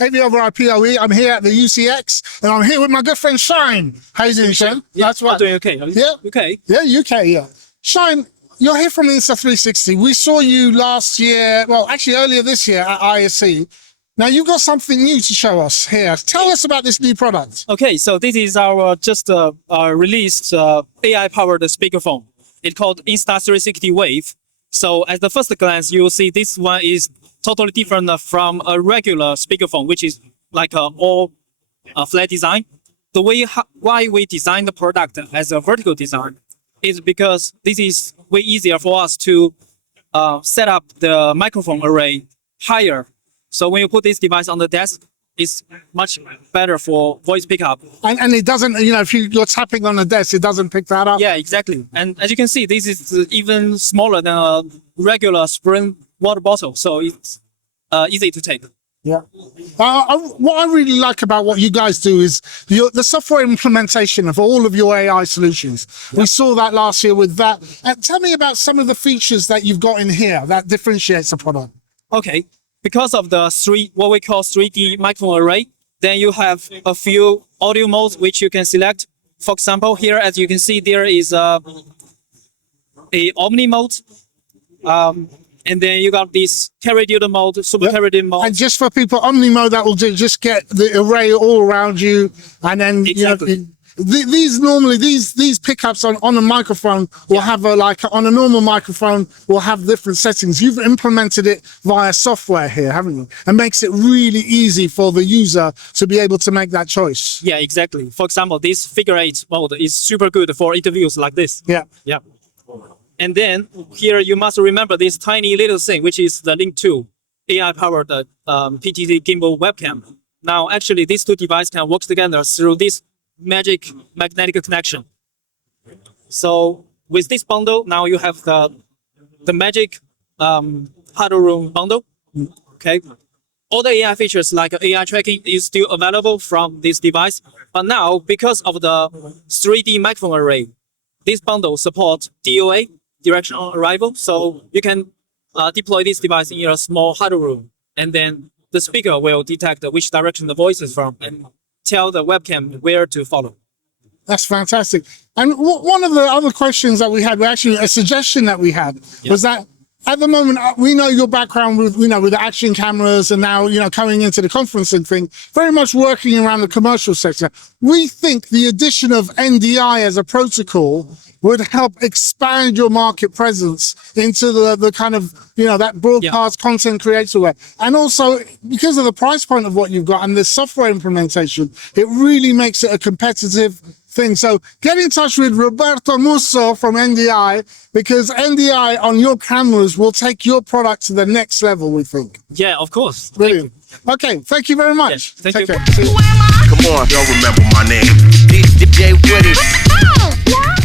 AV over IPOE. I'm here at the UCX, and I'm here with my good friend Shine. How you doing, Shine? Yeah, that's right. I'm doing okay. Yeah, okay. Yeah, UK. Yeah, Shine. You're here from Insta360. We saw you last year. Well, actually earlier this year at ISE. Now you've got something new to show us here. Tell us about this new product. Okay, so this is our just released AI-powered speakerphone. It's called Insta360 WAVE. So at the first glance, you will see this one is totally different from a regular speakerphone, which is like all flat design. The way why we designed the product as a vertical design is because this is way easier for us to set up the microphone array higher. So when you put this device on the desk, it's much better for voice pickup. And it doesn't, you know, if you're tapping on the desk, it doesn't pick that up? Yeah, exactly. And as you can see, this is even smaller than a regular spring water bottle. So it's easy to take. Yeah. What I really like about what you guys do is the software implementation of all of your AI solutions. Yep. We saw that last year with that. Tell me about some of the features that you've got in here that differentiates the product. Okay. Because of the what we call 3D microphone array, then you have a few audio modes which you can select. For example, here, as you can see, there is a Omni mode. And then you got this carrier mode, super carrier mode. And just for people, Omni mode, that will just get the array all around you. And then, exactly. You know, these pickups on a microphone will have on a normal microphone will have different settings. You've implemented it via software here, haven't you? And makes it really easy for the user to be able to make that choice. Yeah, exactly. For example, this figure 8 mode is super good for interviews like this. Yeah. Yeah. And then here you must remember this tiny little thing, which is the Link 2 AI-powered PTZ gimbal webcam. Now, actually, these two devices can work together through this magic magnetic connection. So with this bundle, now you have the magic huddle room bundle. Okay. All the AI features like AI tracking is still available from this device. But now, because of the 3D microphone array, this bundle supports DOA, directional arrival. So you can deploy this device in your small huddle room, and then the speaker will detect which direction the voice is from and tell the webcam where to follow. That's fantastic. And one of the other questions that we had, actually a suggestion that we had, was that at the moment, we know your background with, with action cameras and now, coming into the conferencing thing, very much working around the commercial sector. We think the addition of NDI as a protocol would help expand your market presence into the kind of, that broadcast content creator way. And also, because of the price point of what you've got and the software implementation, it really makes it a competitive thing. So get in touch with Roberto Musso from NDI, because NDI on your cameras will take your product to the next level, we think. Yeah, of course. Brilliant. Okay, thank you very much. Yes, thank you. Care. Come on, y'all remember my name. DJ Woody.